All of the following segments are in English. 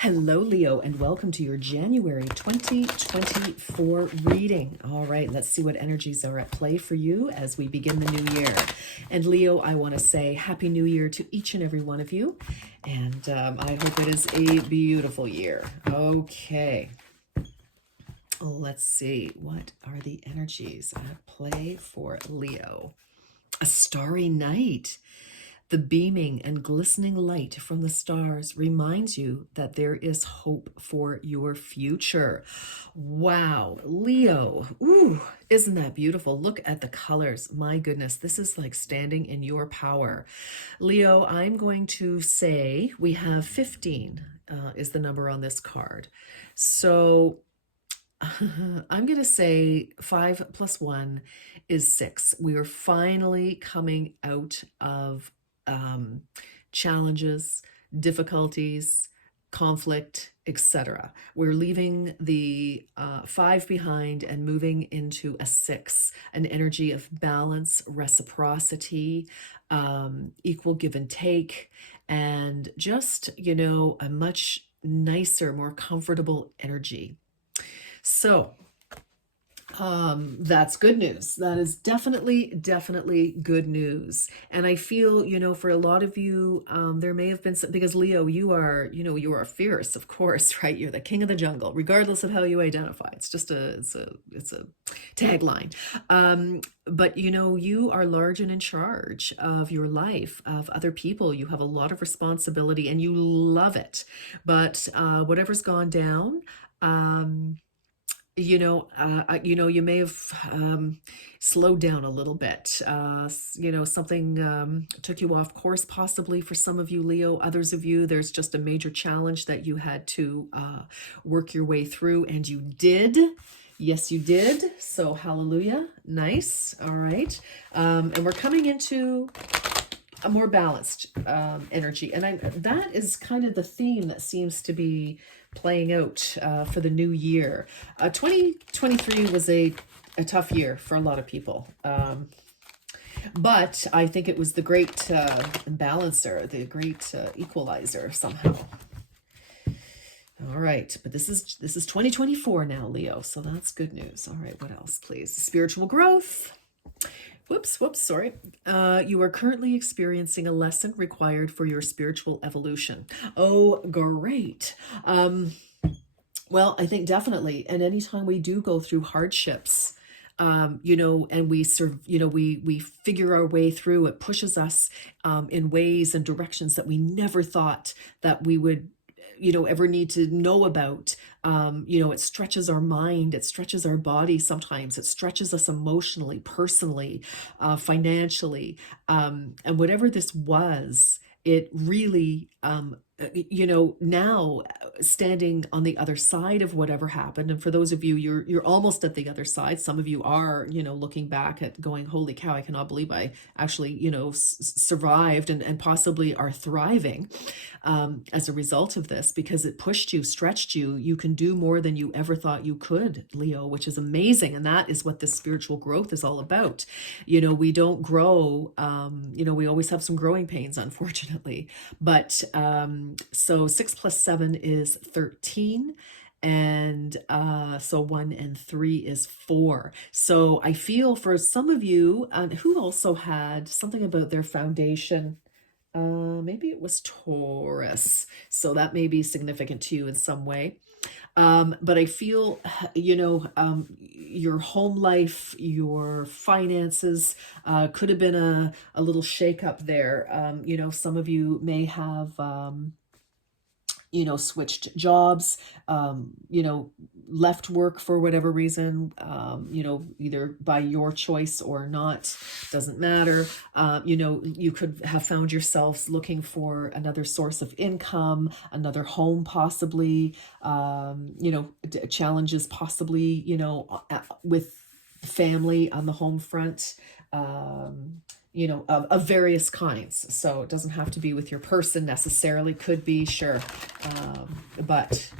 Hello, Leo, and welcome to your January 2024 reading. All right, let's see what energies are at play for you as we begin the new year. And Leo, I want to say Happy New Year to each and every one of you. And I hope it is a beautiful year. Okay, let's see. What are the energies at play for Leo? A starry night. The beaming and glistening light from the stars reminds you that there is hope for your future. Wow, Leo. Ooh, isn't that beautiful? Look at the colors. My goodness, this is like standing in your power. Leo, I'm going to say we have 15 is the number on this card. So I'm going to say 5 plus 1 is 6. We are finally coming out of challenges, difficulties, conflict, etc. We're leaving the 5 behind and moving into a 6, an energy of balance, reciprocity, equal give and take, and just, a much nicer, more comfortable energy. So that's good news. That is definitely good news. And I feel, for a lot of you, there may have been some, because Leo, you are fierce, of course, right? You're the king of the jungle, regardless of how you identify. It's just it's a tagline. But you are large and in charge of your life, of other people. You have a lot of responsibility and you love it. But whatever's gone down, you may have slowed down a little bit. Something took you off course, possibly for some of you, Leo. Others of you, there's just a major challenge that you had to work your way through, and you did. Yes, you did. So hallelujah. Nice. All right. And we're coming into a more balanced energy. And that is kind of the theme that seems to be playing out for the new year. 2023 was a tough year for a lot of people. But I think it was the great balancer, the great equalizer somehow. All right, but this is 2024 now, Leo, so that's good news. All right, what else, please? Spiritual growth. Whoops, sorry. You are currently experiencing a lesson required for your spiritual evolution. Oh, great. Well, I think definitely. And anytime we do go through hardships, and we we figure our way through, it pushes us in ways and directions that we never thought that we would ever need to know about. It stretches our mind, it stretches our body sometimes, it stretches us emotionally, personally, financially. And whatever this was, it really, now standing on the other side of whatever happened. And for those of you, you're almost at the other side. Some of you are, looking back at going, holy cow, I cannot believe I actually, survived and possibly are thriving as a result of this, because it pushed you, stretched you. You can do more than you ever thought you could, Leo, which is amazing. And that is what this spiritual growth is all about. We don't grow, we always have some growing pains, unfortunately. But so 6 plus 7 is 13. And so 1 and 3 is 4. So I feel for some of you who also had something about their foundation, maybe it was Taurus. So that may be significant to you in some way. But I feel, your home life, your finances could have been a little shakeup there. Some of you may have, switched jobs, left work for whatever reason, either by your choice or not, doesn't matter. You could have found yourselves looking for another source of income, another home possibly, challenges possibly, with family on the home front. Of various kinds. So it doesn't have to be with your person necessarily, could be, sure. But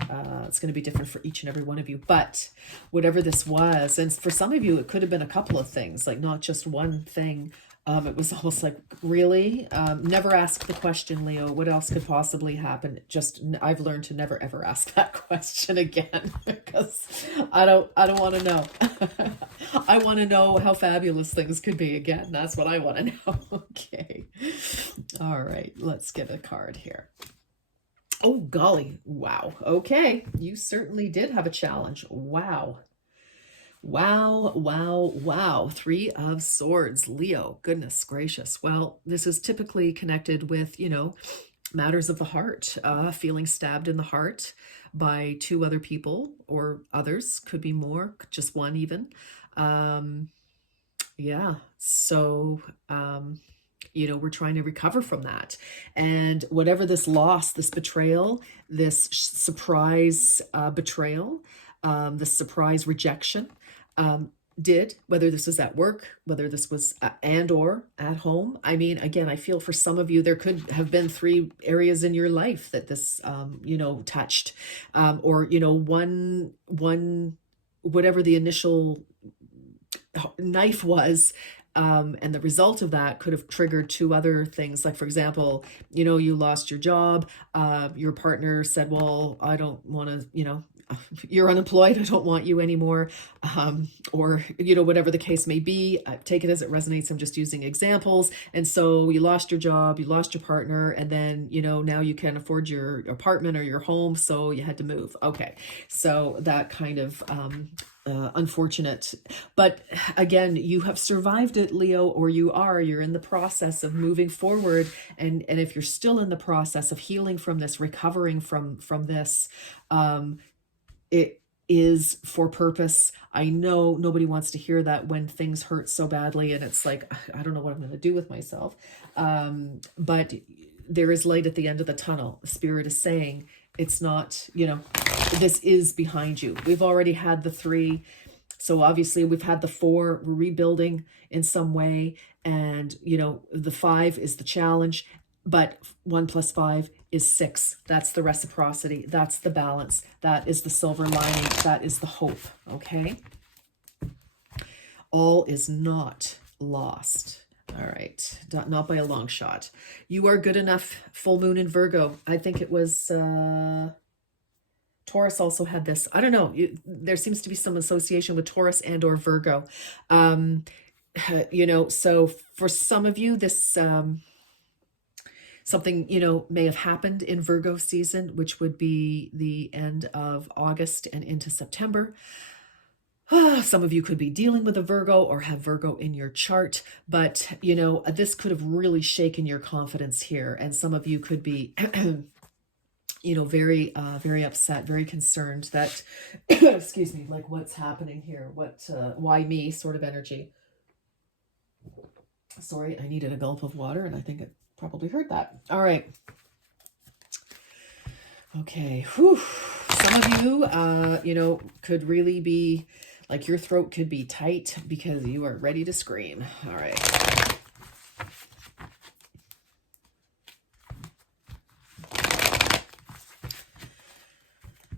it's going to be different for each and every one of you. But whatever this was, and for some of you, it could have been a couple of things, like not just one thing. It was almost like, really? Never ask the question, Leo. What else could possibly happen? Just, I've learned to never ever ask that question again because I don't want to know. I want to know how fabulous things could be again. That's what I want to know. Okay. All right. Let's get a card here. Oh, golly. Wow. Okay. You certainly did have a challenge. Wow. Wow, wow, wow. Three of Swords, Leo. Goodness gracious. Well, this is typically connected with, matters of the heart, feeling stabbed in the heart by two other people or others, could be more, just one even. Um, yeah. So, we're trying to recover from that. And whatever this loss, this betrayal, this surprise betrayal, this surprise rejection, did, whether this was at work, whether this was and or at home. I mean, again, I feel for some of you, there could have been three areas in your life that this, touched, or, one, whatever the initial knife was, and the result of that could have triggered two other things. Like, for example, you lost your job. Your partner said, well, I don't want to, you're unemployed. I don't want you anymore. Or, whatever the case may be, take it as it resonates. I'm just using examples. And so you lost your job, you lost your partner, and then, now you can't afford your apartment or your home. So you had to move. Okay. So that kind of, unfortunate, but again, you have survived it, Leo, or you're in the process of moving forward. And if you're still in the process of healing from this, recovering from this, it is for purpose. I know nobody wants to hear that when things hurt so badly and it's like, I don't know what I'm going to do with myself. But there is light at the end of the tunnel. The spirit is saying it's not, this is behind you. We've already had the three. So obviously we've had the four. We're rebuilding in some way. And, the five is the challenge. But 1 + 5 is 6. That's the reciprocity. That's the balance. That is the silver lining. That is the hope. Okay. All is not lost. All right. Not by a long shot. You are good enough. Full moon in Virgo. I think it was Taurus also had this. I don't know. There seems to be some association with Taurus and or Virgo. So for some of you, this something, may have happened in Virgo season, which would be the end of August and into September. Some of you could be dealing with a Virgo or have Virgo in your chart, but, this could have really shaken your confidence here. And some of you could be, very, very upset, very concerned that, excuse me, like what's happening here? Why me sort of energy. Sorry, I needed a gulp of water and I think it probably heard that. All right. Okay. Whew. Some of you, could really be like your throat could be tight because you are ready to scream. All right.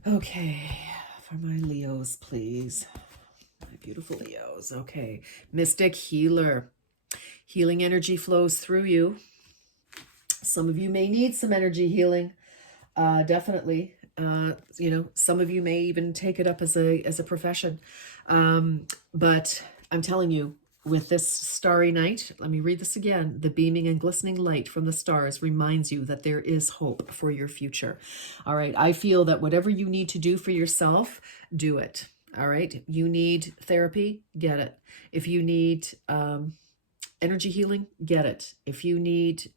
Okay. For my Leos, please. My beautiful Leos. Okay. Mystic healer. Healing energy flows through you. Some of you may need some energy healing, definitely. Some of you may even take it up as a profession. But I'm telling you, with this starry night, let me read this again. The beaming and glistening light from the stars reminds you that there is hope for your future. All right. I feel that whatever you need to do for yourself, do it. All right. You need therapy, get it. If you need energy healing, get it. If you need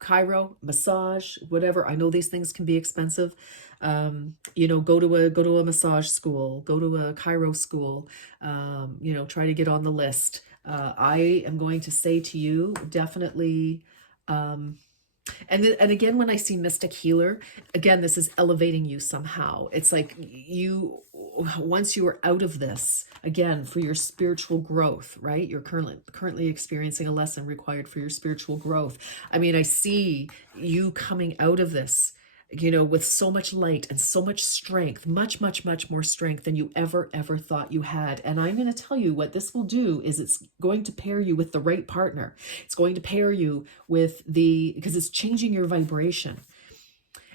chiro, massage, whatever. I know these things can be expensive. Go to a massage school, go to a chiro school, try to get on the list. I am going to say to you, definitely, and again, when I see mystic healer, again, this is elevating you somehow. It's like once you are out of this, again, for your spiritual growth, right? You're currently experiencing a lesson required for your spiritual growth. I mean, I see you coming out of this with so much light and so much strength, much, much, much more strength than you ever thought you had. And I'm going to tell you what this will do is it's going to pair you with the right partner. It's going to pair you with because it's changing your vibration.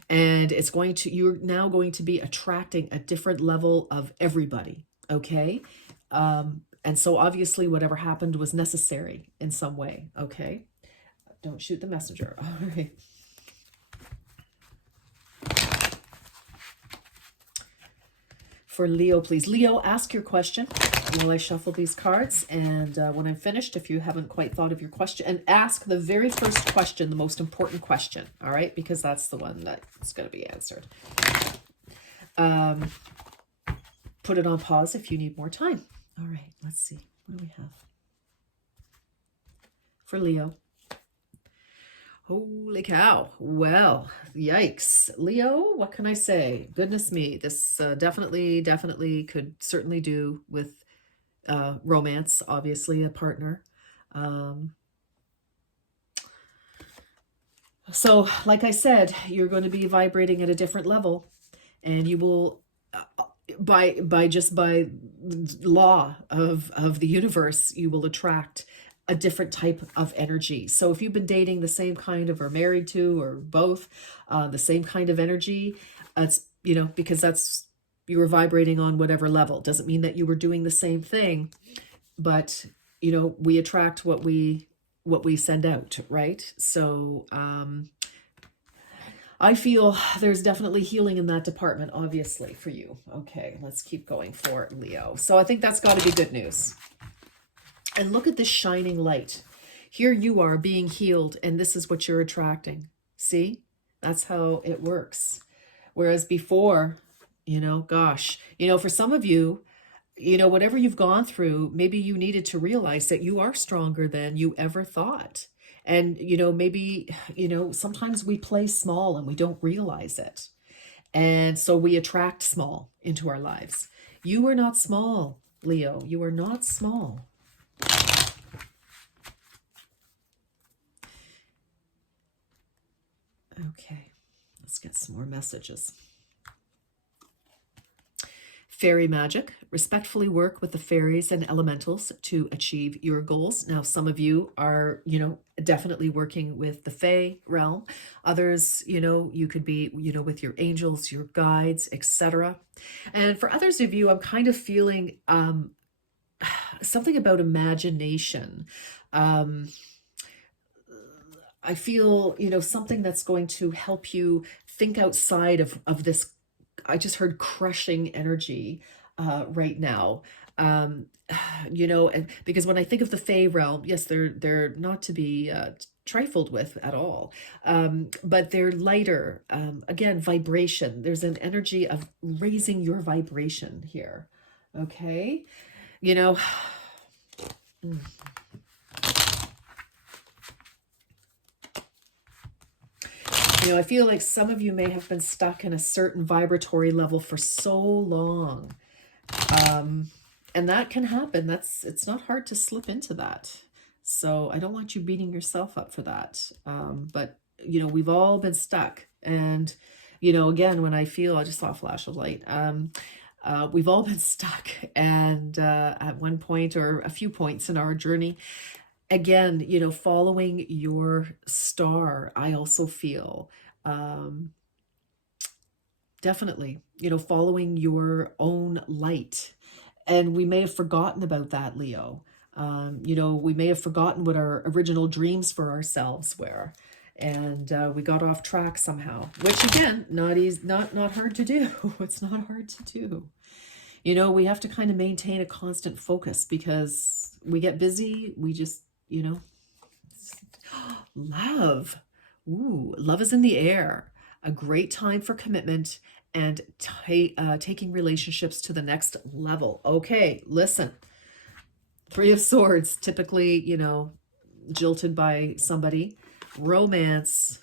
And you're now going to be attracting a different level of everybody. Okay. And so obviously whatever happened was necessary in some way. Okay. Don't shoot the messenger. All right. For Leo, please. Leo, ask your question while I shuffle these cards. And when I'm finished, if you haven't quite thought of your question, and ask the very first question, the most important question, all right? Because that's the one that's going to be answered. Put it on pause if you need more time. All right, let's see. What do we have? For Leo. Holy cow. Well, yikes. Leo, what can I say? Goodness me. This definitely could certainly do with romance, obviously, a partner. So, like I said, you're going to be vibrating at a different level, and you will, by law of the universe, you will attract a different type of energy. So if you've been dating the same kind of, or married to, or both, the same kind of energy, it's, because you were vibrating on whatever level. Doesn't mean that you were doing the same thing, but, we attract what we send out, right? So, I feel there's definitely healing in that department, obviously, for you. Okay, let's keep going for Leo. So I think that's got to be good news. And look at this shining light. Here you are being healed, and this is what you're attracting. See? That's how it works. Whereas before, gosh, for some of you, whatever you've gone through, maybe you needed to realize that you are stronger than you ever thought. And, maybe, sometimes we play small and we don't realize it. And so we attract small into our lives. You are not small, Leo. You are not small. Okay, let's get some more messages. Fairy magic. Respectfully work with the fairies and elementals to achieve your goals. Now, some of you are, definitely working with the Fae realm. Others, you could be, with your angels, your guides, etc. And for others of you, I'm kind of feeling something about imagination. I feel, something that's going to help you think outside of this. I just heard crushing energy right now. And because when I think of the Fae realm, yes, they're not to be trifled with at all. But they're lighter. Again, vibration. There's an energy of raising your vibration here. Okay. I feel like some of you may have been stuck in a certain vibratory level for so long. And that can happen. It's not hard to slip into that. So I don't want you beating yourself up for that. But, we've all been stuck. And, again, when I just saw a flash of light. We've all been stuck. And at one point or a few points in our journey, again, following your star, I also feel definitely, following your own light. And we may have forgotten about that, Leo. We may have forgotten what our original dreams for ourselves were. And we got off track somehow, which again, not easy, not hard to do. It's not hard to do. We have to kind of maintain a constant focus because we get busy. We just, love. Ooh, love is in the air. A great time for commitment and taking relationships to the next level. Okay, listen. 3 of Swords, typically, jilted by somebody. Romance,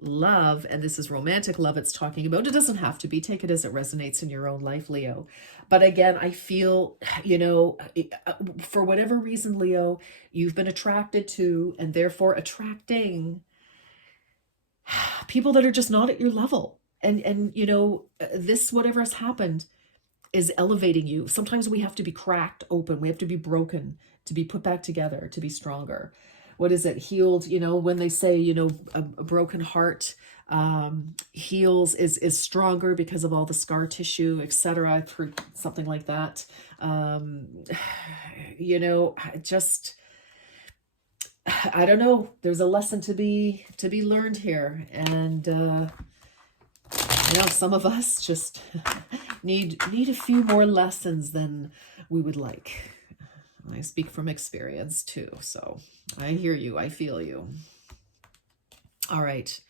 love, and this is romantic love it's talking about. It doesn't have to be. Take it as it resonates in your own life, Leo. But again, I feel, for whatever reason, Leo, you've been attracted to and therefore attracting people that are just not at your level. And you know, this, whatever has happened, is elevating you. Sometimes we have to be cracked open. We have to be broken to be put back together, to be stronger. What is it? Healed, you know, when they say, you know, a broken heart heals, is stronger because of all the scar tissue, etc. I've heard something like that. Um, you know, just, I don't know. There's a lesson to be learned here. And you know, some of us just need a few more lessons than we would like. I speak from experience too, so I hear you, I feel you. All right.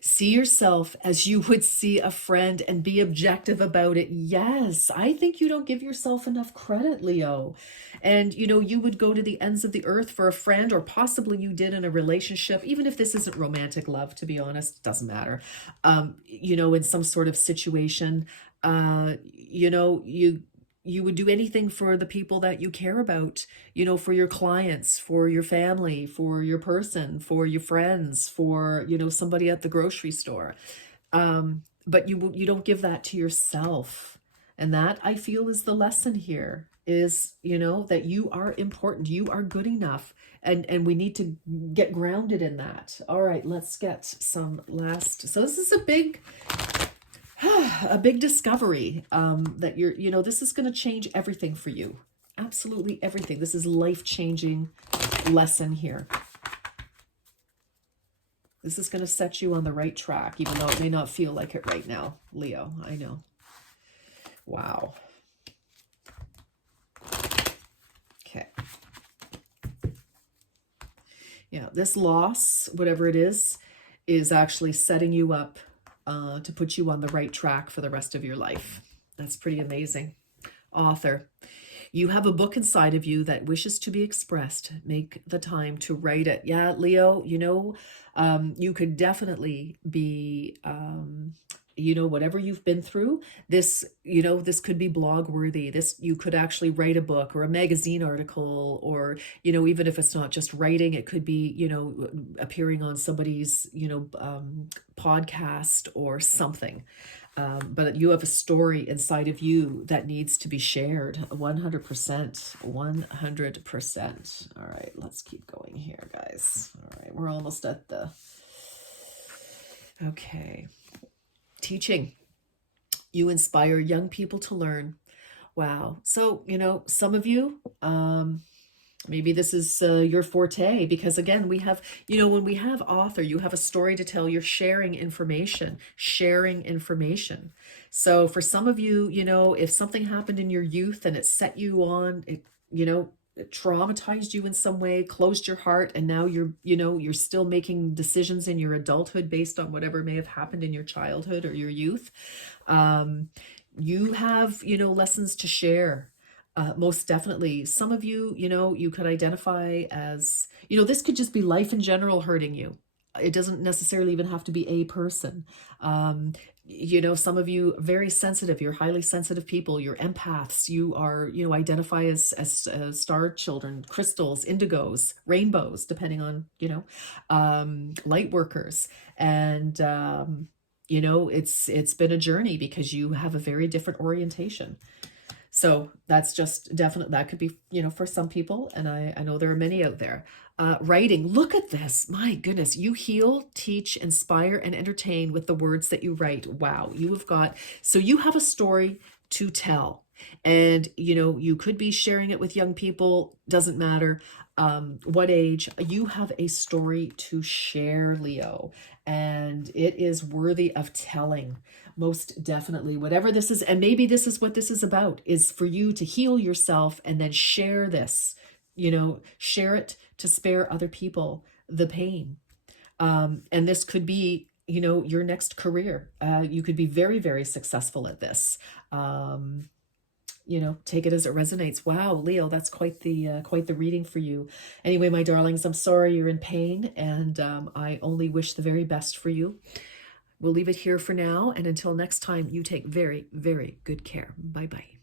See yourself as you would see a friend and be objective about it. Yes, I think you don't give yourself enough credit, Leo. And, you know, you would go to the ends of the earth for a friend, or possibly you did in a relationship, even if this isn't romantic love, to be honest, it doesn't matter. You know, in some sort of situation, you know, you would do anything for the people that you care about, you know, for your clients, for your family, for your person, for your friends, for, you know, somebody at the grocery store. But you don't give that to yourself. And that, I feel, is the lesson here, is, you know, that you are important, you are good enough. And we need to get grounded in that. All right, let's get some last. So this is a big discovery, that you know, this is going to change everything for you. Absolutely everything. This is life-changing lesson here. This is going to set you on the right track, even though it may not feel like it right now, Leo. I know. Wow. Okay. Yeah, this loss, whatever it is actually setting you up to put you on the right track for the rest of your life. That's pretty amazing. Author, you have a book inside of you that wishes to be expressed. Make the time to write it. Yeah, Leo, you know, you could definitely be, you know, whatever you've been through, this, you know, this could be blog worthy. This, you could actually write a book or a magazine article, or, you know, even if it's not just writing, it could be, you know, appearing on somebody's, you know, podcast or something. But you have a story inside of you that needs to be shared. 100%. 100%. All right, let's keep going here, guys. All right, we're almost at the... Okay. Teaching. You inspire young people to learn. Wow. So, you know, some of you, maybe this is your forte, because again, we have, you know, when we have author, you have a story to tell, you're sharing information. So for some of you, you know, if something happened in your youth and it set you on, it, you know, it traumatized you in some way, closed your heart, and now you're, you know, you're still making decisions in your adulthood based on whatever may have happened in your childhood or your youth. You have, you know, lessons to share. Most definitely. Some of you, you know, you could identify as, you know, this could just be life in general hurting you. It doesn't necessarily even have to be a person. You know, some of you very sensitive, you're highly sensitive people, you're empaths, you are, you know, identify as star children, crystals, indigos, rainbows, depending on, you know, light workers. And, you know, it's been a journey because you have a very different orientation. So that's just definitely, that could be, you know, for some people, and I know there are many out there. Writing, look at this. My goodness, you heal, teach, inspire, and entertain with the words that you write. Wow, you have got, so you have a story to tell. And, you know, you could be sharing it with young people, doesn't matter what age. You have a story to share, Leo, and it is worthy of telling. Most definitely, whatever this is, and maybe this is what this is about, is for you to heal yourself and then share this, you know, share it to spare other people the pain. And this could be, you know, your next career. You could be very, very successful at this. You know, take it as it resonates. Wow, Leo, that's quite the reading for you. Anyway, my darlings, I'm sorry you're in pain, and I only wish the very best for you. We'll leave it here for now, and until next time, you take very, very good care. Bye-bye.